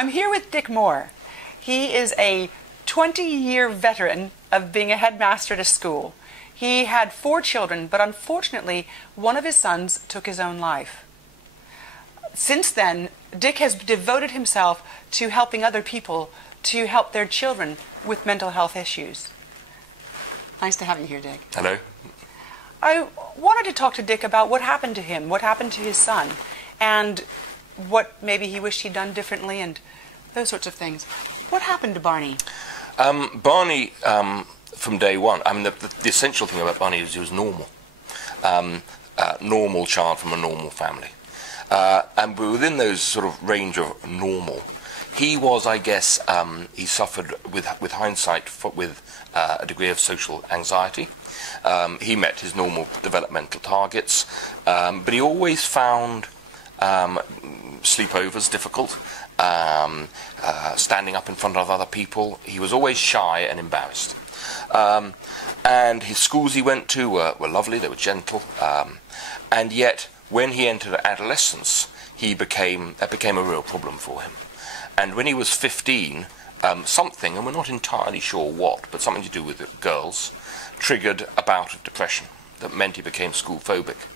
I'm here with Dick Moore. He is a 20-year veteran of being a headmaster at a school. He had 4 children, but unfortunately, one of his sons took his own life. Since then, Dick has devoted himself to helping other people to help their children with mental health issues. Nice to have you here, Dick. Hello. I wanted to talk to Dick about what happened to him, what happened to his son, and what maybe he wished he'd done differently and those sorts of things. What happened to Barney? Barney, from day one, I mean, the essential thing about Barney is he was normal. Normal child from a normal family. And within those sort of range of normal, he was, I guess, he suffered with hindsight with a degree of social anxiety. He met his normal developmental targets, but he always found sleepovers difficult, standing up in front of other people. He was always shy and embarrassed. And his schools he went to were lovely, they were gentle, and yet when he entered adolescence, that became a real problem for him. And when he was 15, something, and we're not entirely sure what, but something to do with the girls, triggered a bout of depression that meant he became school phobic.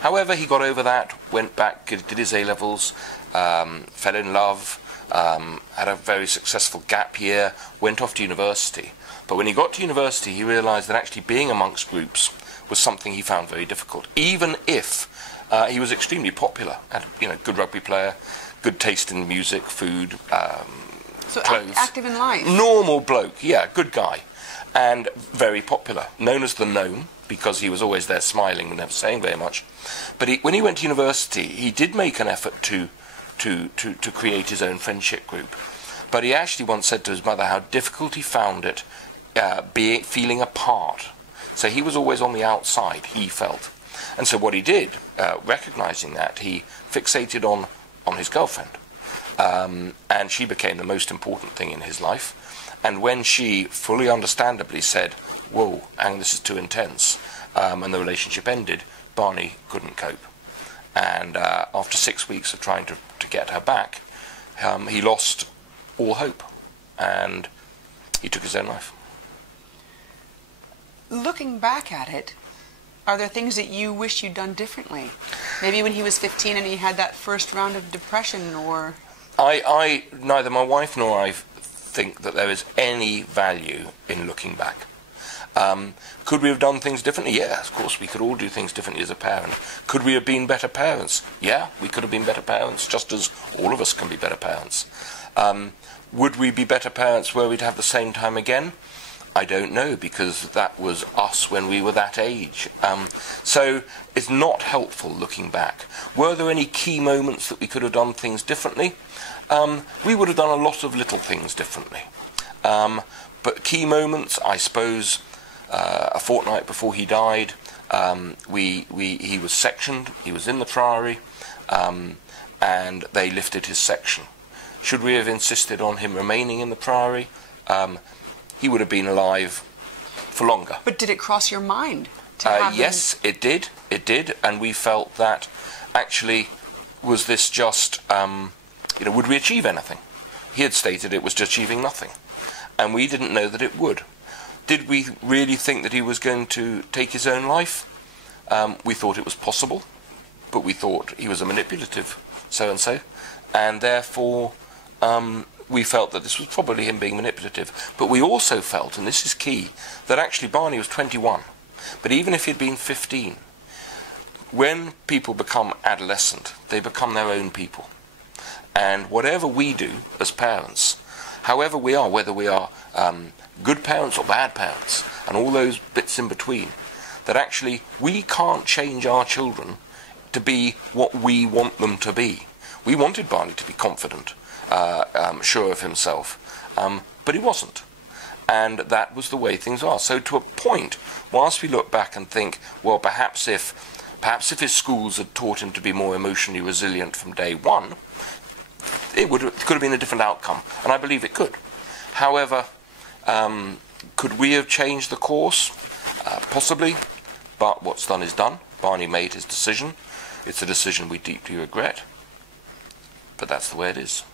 However, he got over that, went back, did his A-levels, fell in love, had a very successful gap year, went off to university. But when he got to university, he realised that actually being amongst groups was something he found very difficult, even if he was extremely popular, had, good rugby player, good taste in music, food, clothes. Active in life. Normal bloke, yeah, good guy. And very popular, known as the gnome, because he was always there smiling and never saying very much. But when he went to university, he did make an effort to create his own friendship group. But he actually once said to his mother how difficult he found it feeling apart. So he was always on the outside, he felt. And so what he did, recognizing that, he fixated on his girlfriend. And she became the most important thing in his life. And when she fully understandably said, whoa, this is too intense, and the relationship ended, Barney couldn't cope. And after 6 weeks of trying to get her back, he lost all hope, and he took his own life. Looking back at it, are there things that you wish you'd done differently? Maybe when he was 15 and he had that first round of depression, or... Neither my wife nor I think that there is any value in looking back. Could we have done things differently? Yeah, of course, we could all do things differently as a parent. Could we have been better parents? Yeah, we could have been better parents, just as all of us can be better parents. Would we be better parents were we to have the same time again? I don't know, because that was us when we were that age. So it's not helpful looking back. Were there any key moments that we could have done things differently? We would have done a lot of little things differently. But key moments, I suppose, a fortnight before he died, he was sectioned, he was in the Priory, and they lifted his section. Should we have insisted on him remaining in the Priory? He would have been alive for longer. But did it cross your mind to have Yes, it did, and we felt that actually, was this just, would we achieve anything? He had stated it was just achieving nothing, and we didn't know that it would. Did we really think that he was going to take his own life? We thought it was possible, but we thought he was a manipulative so-and-so, and therefore we felt that this was probably him being manipulative. But we also felt, and this is key, that actually Barney was 21. But even if he'd been 15, when people become adolescent, they become their own people. And whatever we do as parents, however we are, whether we are good parents or bad parents, and all those bits in between, that actually we can't change our children to be what we want them to be. We wanted Barney to be confident, sure of himself, but he wasn't. And that was the way things are. So to a point, whilst we look back and think, well, perhaps if his schools had taught him to be more emotionally resilient from day one, it could have been a different outcome, and I believe it could. However, could we have changed the course? Possibly, but what's done is done. Barney made his decision. It's a decision we deeply regret, but that's the way it is.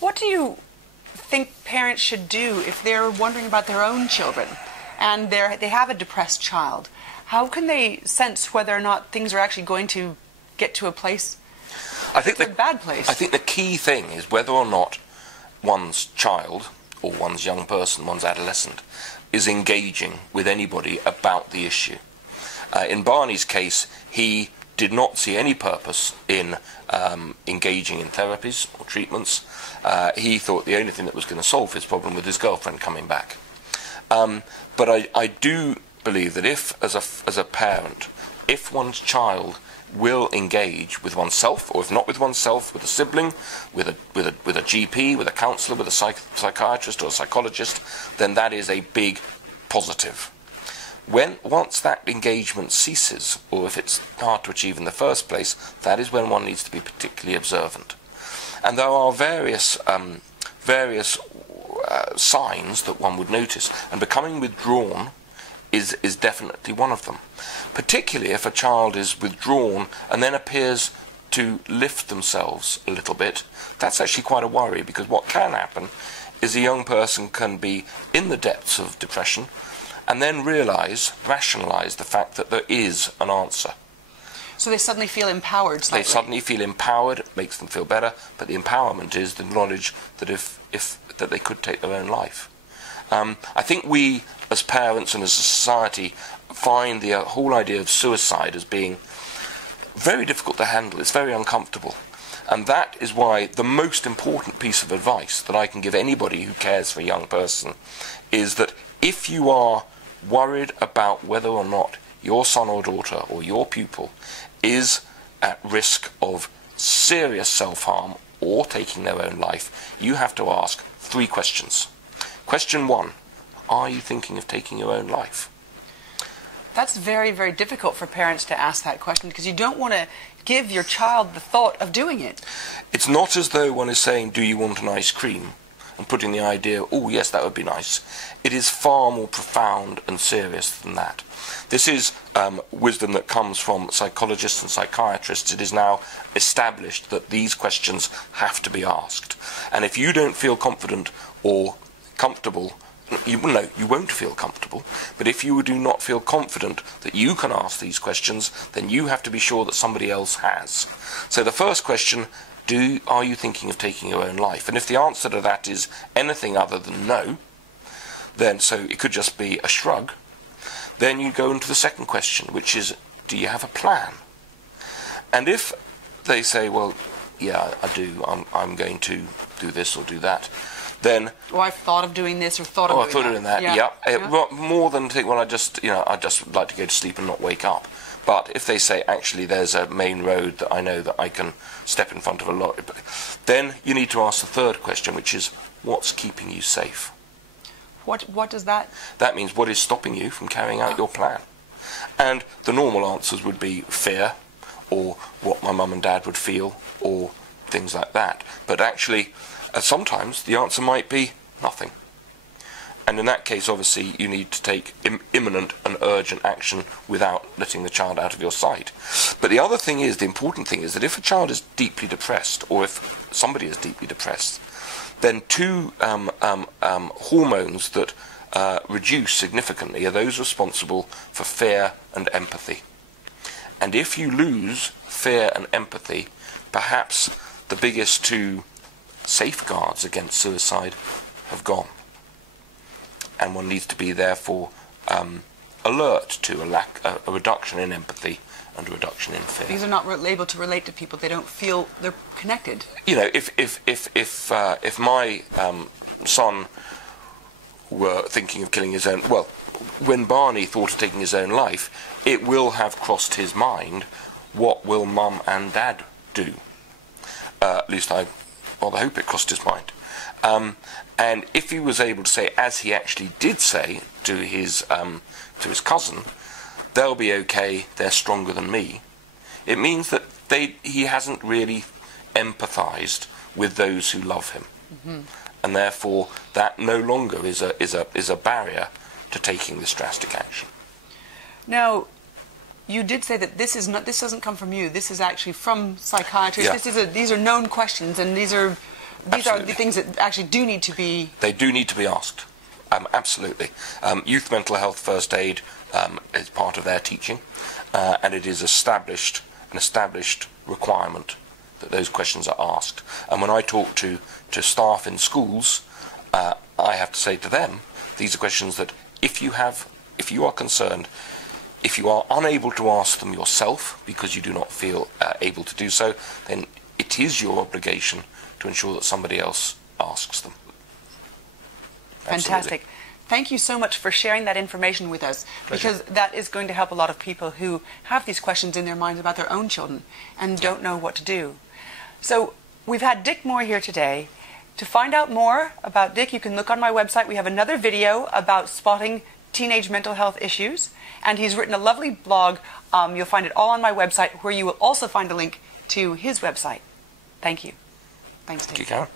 What do you think parents should do if they're wondering about their own children and they have a depressed child? How can they sense whether or not things are actually going to get to a place, a bad place? I think the key thing is whether or not one's child or one's young person, one's adolescent, is engaging with anybody about the issue. In Barney's case, he did not see any purpose in engaging in therapies or treatments. He thought the only thing that was going to solve his problem was his girlfriend coming back. But I do believe that if, as a parent, if one's child will engage with oneself, or if not with oneself, with a sibling, with a GP, with a counsellor, with a psychiatrist or a psychologist, then that is a big positive. Once that engagement ceases, or if it's hard to achieve in the first place, that is when one needs to be particularly observant. And there are various signs that one would notice, and becoming withdrawn is definitely one of them. Particularly if a child is withdrawn and then appears to lift themselves a little bit, that's actually quite a worry, because what can happen is a young person can be in the depths of depression and then rationalise the fact that there is an answer. So they suddenly feel empowered slightly. They suddenly feel empowered, it makes them feel better, but the empowerment is the knowledge that that they could take their own life. I think we, as parents and as a society, find the whole idea of suicide as being very difficult to handle. It's very uncomfortable. And that is why the most important piece of advice that I can give anybody who cares for a young person is that if you are worried about whether or not your son or daughter or your pupil is at risk of serious self-harm or taking their own life, you have to ask 3 questions. Question 1, are you thinking of taking your own life? That's very, very difficult for parents to ask that question, because you don't want to give your child the thought of doing it. It's not as though one is saying, do you want an ice cream? And putting the idea, oh yes, that would be nice. It is far more profound and serious than that. This is wisdom that comes from psychologists and psychiatrists. It is now established that these questions have to be asked. And if you don't feel confident or comfortable, you won't feel comfortable, but if you do not feel confident that you can ask these questions, then you have to be sure that somebody else has. So the first question, are you thinking of taking your own life? And if the answer to that is anything other than no, then, so it could just be a shrug, then you go into the second question, which is, do you have a plan? And if they say, well, yeah, I do, I'm going to do this or do that, then... Or I've thought of doing this or thought of doing that. Yeah. More than think, well, I just would like to go to sleep and not wake up. But if they say, actually, there's a main road that I know that I can step in front of a lorry, then you need to ask the third question, which is, what's keeping you safe? What does that... That means, what is stopping you from carrying out your plan? And the normal answers would be fear, or what my mum and dad would feel, or things like that. But actually, sometimes the answer might be nothing. And in that case, obviously, you need to take imminent and urgent action without letting the child out of your sight. But the other thing is, the important thing is that if a child is deeply depressed, or if somebody is deeply depressed, then 2 hormones that reduce significantly are those responsible for fear and empathy. And if you lose fear and empathy, perhaps the biggest 2 safeguards against suicide have gone. And one needs to be therefore alert to a reduction in empathy and a reduction in fear. These are not able to relate to people. They don't feel they're connected. You know, if my son were thinking of killing his own, well, when Barney thought of taking his own life, it will have crossed his mind, what will Mum and Dad do? At least I rather hope it crossed his mind. And if he was able to say, as he actually did say to his cousin, they'll be okay, they're stronger than me, it means that he hasn't really empathised with those who love him. Mm-hmm. And therefore that no longer is a barrier to taking this drastic action. Now, you did say that this doesn't come from you. This is actually from psychiatrists. Yeah. These are known questions, and these are these are the Absolutely. things that actually do need to be... They do need to be asked. Absolutely. Youth mental health first aid is part of their teaching, and it is an established requirement that those questions are asked. And when I talk to staff in schools, I have to say to them, these are questions that if you are concerned, if you are unable to ask them yourself because you do not feel able to do so, then it is your obligation to ensure that somebody else asks them. Absolutely. Fantastic. Thank you so much for sharing that information with us, because that is going to help a lot of people who have these questions in their minds about their own children and don't know what to do. So we've had Dick Moore here today. To find out more about Dick, you can look on my website. We have another video about spotting teenage mental health issues, and he's written a lovely blog. You'll find it all on my website, where you will also find a link to his website. Thank you. Thanks, Dick. Thank you, Karen.